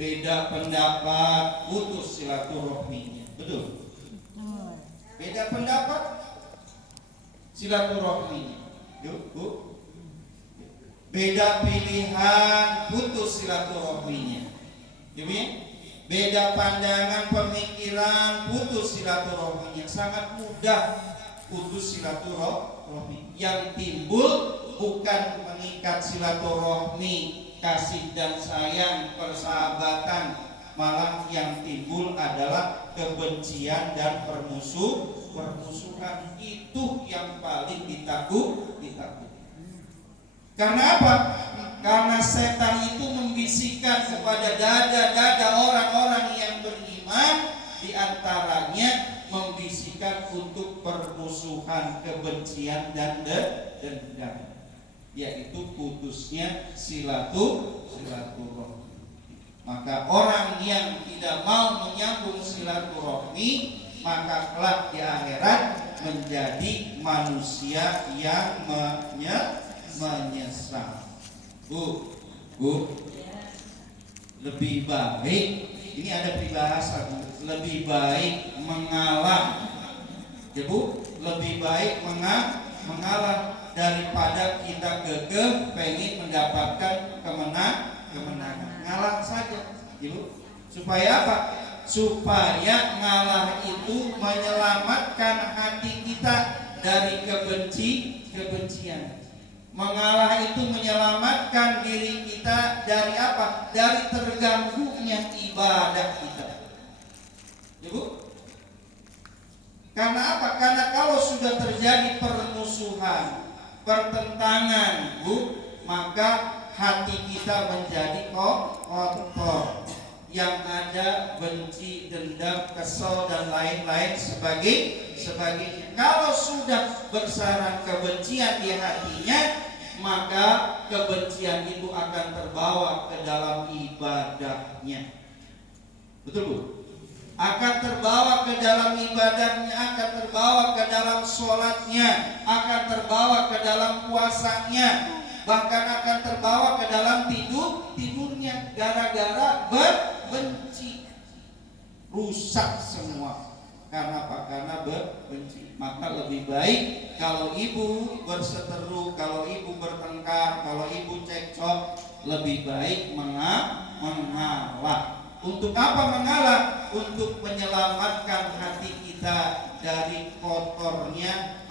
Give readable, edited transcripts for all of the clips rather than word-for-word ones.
beda pendapat putus silaturahminya. Betul? Beda pendapat silaturahminya. Yuk, Bu. Beda pilihan putus silaturahminya. Jadi beda pandangan pemikiran putus silaturahminya. Sangat mudah putus silaturahmi. Yang timbul bukan mengikat silaturahmi kasih dan sayang, persahabatan, malah yang timbul adalah kebencian dan permusuhan. Itu yang paling ditakuti. Karena apa? Karena setan itu membisikkan kepada dada-dada orang-orang yang beriman, diantaranya membisikkan untuk permusuhan, kebencian dan dendam, yaitu putusnya silaturahmi. Maka orang yang tidak mau menyambung silaturahmi, maka kelak di akhirat menjadi manusia yang menyesal. Bu, lebih baik, ini ada peribahasa, lebih baik mengalah, ya Bu, lebih baik mengalah daripada kita gagah pengen mendapatkan kemenangan. Ngalah saja, Ibu. Supaya apa? Supaya ngalah itu menyelamatkan hati kita dari kebencian. Mengalah itu menyelamatkan diri kita dari apa? Dari terganggunya ibadah kita. Ibu? Karena apa? Karena kalau sudah terjadi permusuhan, pertentangan, Bu, maka hati kita menjadi kotor, yang ada benci, dendam, kesel dan lain-lain sebagainya. Kalau sudah bersarang kebencian di hatinya, maka kebencian itu akan terbawa ke dalam ibadahnya. Betul, Bu? Akan terbawa ke dalam ibadahnya, akan terbawa ke dalam sholatnya, akan terbawa ke dalam puasanya, bahkan akan terbawa ke dalam tidurnya, gara-gara benci. Rusak semua. Karena apa? Karena benci. Maka lebih baik kalau ibu berseteru, kalau ibu bertengkar, kalau ibu cekcok, lebih baik mengalah. Untuk apa mengalah? Untuk menyelamatkan hati kita dari kotornya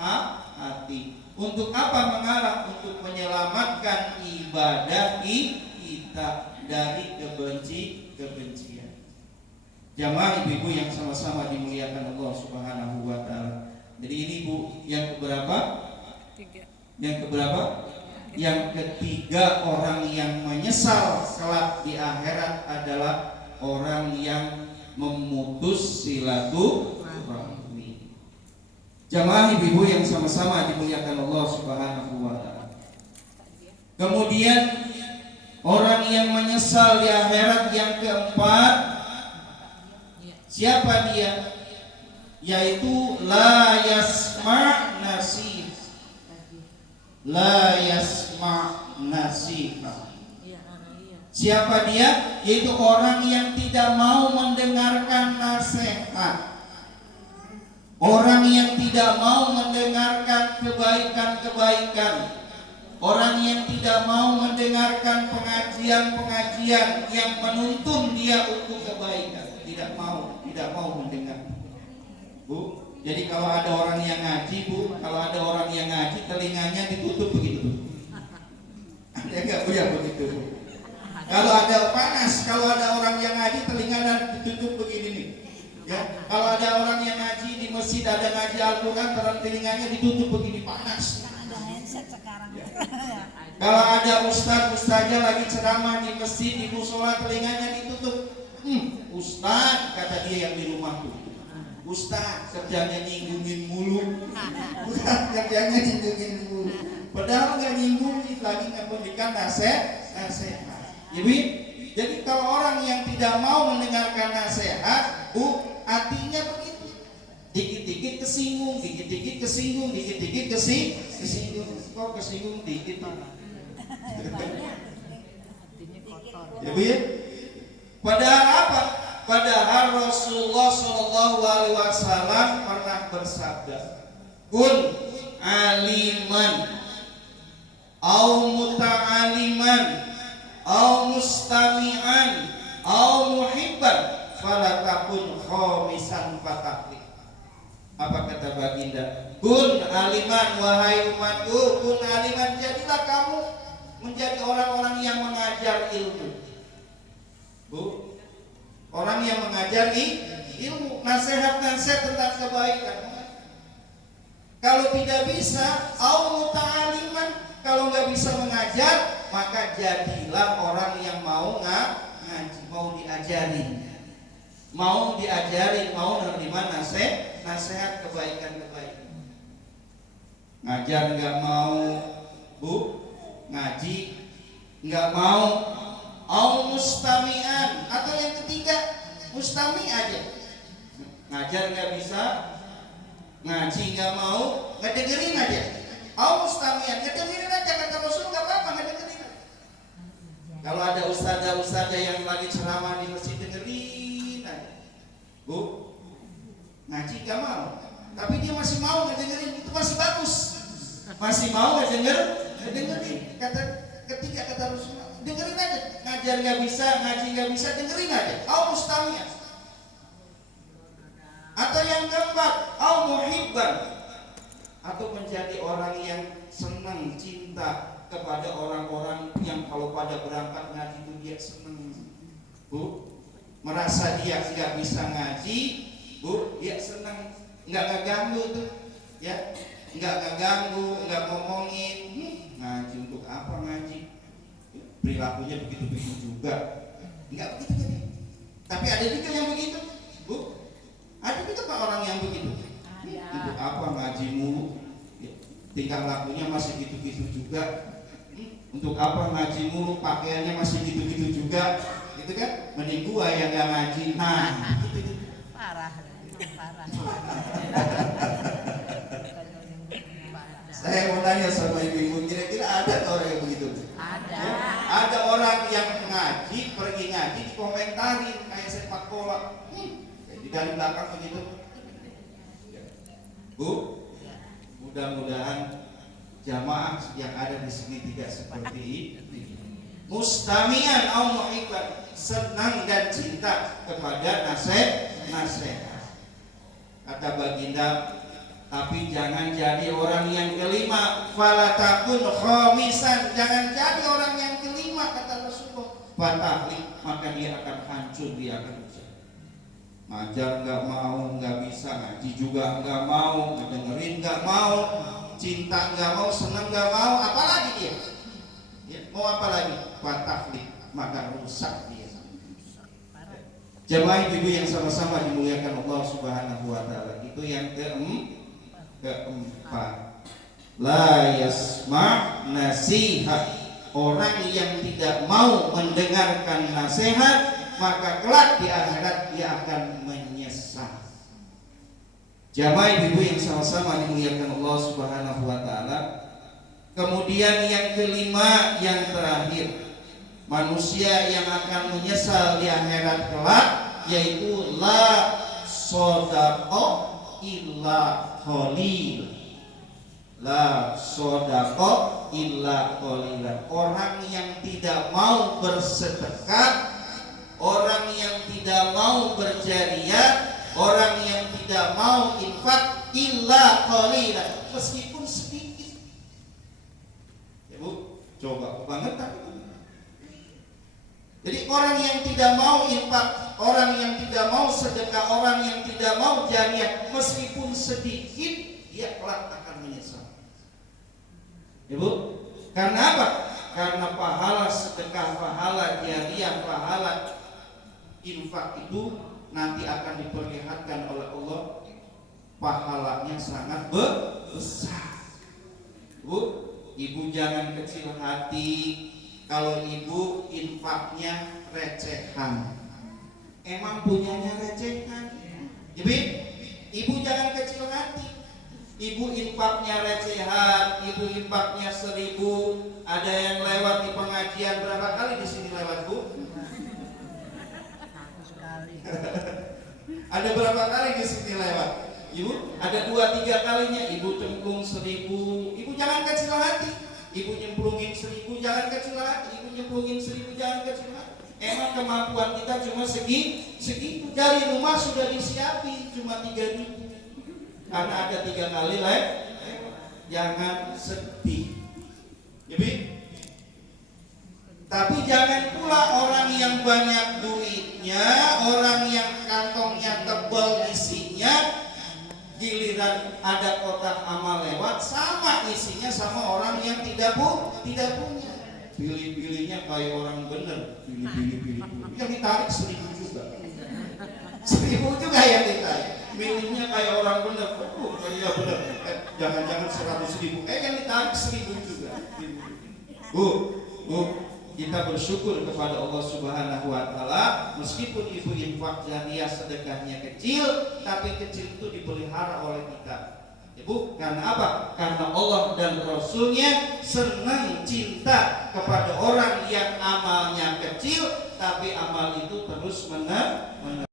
hati. Untuk apa mengalah? Untuk menyelamatkan ibadah kita dari kebencian. Jamaah ibu-ibu yang sama-sama dimuliakan Allah Subhanahu wa taala. Jadi ini Bu, yang keberapa? Yang keberapa? Yang ketiga, orang yang menyesal kelak di akhirat adalah orang yang memutus silaturahmi. Jamaah ibu-ibu yang sama-sama dimuliakan Allah Subhanahu wa taala. Kemudian orang yang menyesal di akhirat yang keempat, siapa dia? Yaitu la yasma' nasih. La yasma' nasih. Siapa dia? Yaitu orang yang tidak mau mendengarkan nasihat, orang yang tidak mau mendengarkan kebaikan-kebaikan, orang yang tidak mau mendengarkan pengajian-pengajian yang menuntun dia untuk kebaikan. Tidak mau mendengar. Bu, jadi kalau ada orang yang ngaji, Bu, kalau ada orang yang ngaji, telinganya ditutup begitu. Ada nggak Bu ya begitu, Bu? Kalau ada panas, kalau ada orang yang ngaji, telinganya ditutup begini nih. Ya, kalau ada orang yang ngaji di masjid, ada ngaji Al-Quran, telinganya ditutup begini, panas. Ada headset sekarang. Ya. Kalau ada ustaz-ustaznya lagi ceramah di masjid, di musola, telinganya ditutup. Ustaz, kata dia yang di rumah tuh, ustaz kerjanya nyinggungin mulu. Bukan kerjanya nyinggungin mulu. Padahal nggak nyinggungin, lagi memberikan nasihat. Jadi kalau orang yang tidak mau mendengarkan nasihat, Bu, hatinya begitu. Dikit-dikit kesinggung, dikit-dikit kesinggung, dikit-dikit kesinggung. Kok kesinggung dikit? Hatinya kotor. Ya Bu ya? Padahal apa? Padahal Rasulullah Shallallahu Alaihi Wasallam pernah bersabda, kun aliman, au muta'aliman, au mustami'an, au muhibban, fala takun khamisan fatahli. Apa kata baginda? Kun aliman, wahai umatku, kun aliman, jadilah kamu menjadi orang-orang yang mengajar ilmu. Bu, orang yang mengajar ilmu, nasihat-nasihat tentang kebaikan. Kalau tidak bisa, au muta'aliman, kalau nggak bisa mengajar, maka jadilah orang yang mau ngaji, mau diajarin, mau menerima nasihat kebaikan-kebaikan. Ngajar nggak mau, bu, ngaji nggak mau, au mustami'an, atau yang ketiga mustami aja, ngajar nggak bisa, ngaji nggak mau, ngedengerin aja. Au mustami'an, ngedengerin aja, kata Rasul, nggak apa-apa ngedengerin. Kalau ada ustazah yang lagi ceramah di masjid, dengerin aja. Bu, ngaji nggak mau, tapi dia masih mau ngedengerin, itu masih bagus. Masih mau ngedengerin. Ketiga kata Rasul, dengerin aja. Ngajar nggak bisa, ngaji nggak bisa, dengerin aja. Au mustami'an. Atau yang keempat, au muhibban, atau menjadi orang yang senang, cinta kepada orang-orang yang kalau pada berangkat ngaji itu dia senang. Bu, merasa dia nggak bisa ngaji, bu, dia senang, nggak ngeganggu tuh, ya, nggak ngeganggu, nggak ngomongin, ngaji untuk apa ngaji? Perilakunya begitu-begitu juga, nggak begitu kan? Tapi ada juga yang begitu, bu, ada juga pak orang yang begitu. Untuk apa ngaji mulu? Tingkah lakunya masih gitu-gitu juga. Untuk apa ngaji mulu? Pakaiannya masih gitu-gitu juga, gitu kan? Mending gua yang nggak ngaji. Nah, gitu. Parah. Saya mau nanya sama ibu-ibu, kira-kira ada orang yang begitu? Ada. Ya? Ada orang yang ngaji, pergi ngaji dikomentarin kayak sepak bola. Di dari belakang begitu. Bu, mudah-mudahan jamaah yang ada di sini tidak seperti ini. Mustami'an au muhibban, senang dan cinta kepada nasihat. Kata baginda, tapi jangan jadi orang yang kelima, fala takun khamisan, jangan jadi orang yang kelima, kata Rasulullah. Fatahli, maka dia akan hancur, dia akan rusak. Ngajar nggak mau, nggak bisa, ngaji juga nggak mau, ngedengerin nggak mau, cinta nggak mau, senang nggak mau, apalagi dia? Ya, mau apa lagi? Fatahli, maka rusak dia. Jemaah ibu yang sama-sama dimuliakan Allah Subhanahu wa taala. Itu yang keempat. La yasma' nasihat. Orang yang tidak mau mendengarkan nasihat, maka kelak di akhirat dia akan menyesal. Jamaah ibu yang sama-sama dimuliakan Allah Subhanahu wa taala. Kemudian yang kelima, yang terakhir, manusia yang akan menyesal di akhirat kelak, yaitu la sodaqah illa qalil. La sodaqah illa qalilan. Orang yang tidak mau bersedekah, orang yang tidak mau berjariah, orang yang tidak mau infak, illa qalilan, meskipun sedikit. Ya bu, coba kebangetan. Jadi orang yang tidak mau infak, orang yang tidak mau sedekah, orang yang tidak mau jariah, meskipun sedikit, dia kelak akan menyesal. Ya bu, karena apa? Karena pahala sedekah, pahala jariah, pahala infak itu nanti akan diperlihatkan oleh Allah, pahalanya sangat besar. Bu, ibu jangan kecil hati kalau ibu infaknya recehan. Emang punyanya recehan? Jadi ibu jangan kecil hati. Ibu infaknya recehan, ibu infaknya 1.000. Ada yang lewat di pengajian berapa kali di sini lewat bu? Ada berapa kali di sini lewat? Ibu, ada 2-3 kalinya ibu cemplung 1000. Ibu jangan kecil hati. Ibu nyemplungin 1000, jangan kecil hati. Ibu nyemplungin 1000, jangan kecil hati. Emang kemampuan kita cuma segitu. Dari rumah sudah disiapin cuma 3000. Karena ada 3 kali lewat. Jangan sedih. Jadi, tapi jangan pula orang yang banyak duitnya, orang yang kantongnya tebal isinya, giliran ada kotak amal lewat sama isinya sama orang yang tidak punya. Pilih-pilihnya kayak orang bener, pilih. Yang ditarik 1000 juga. 1000 juga yang ditarik. Pilihnya kayak orang bener, enggak bener. Jangan-jangan 100.000. Yang ditarik 1000 juga. Bu, kita bersyukur kepada Allah Subhanahu wa taala, meskipun ibu infak jariyah sedekahnya kecil, tapi kecil itu dipelihara oleh kita. Ibu, karena apa? Karena Allah dan Rasulnya senang cinta kepada orang yang amalnya kecil, tapi amal itu terus menerus.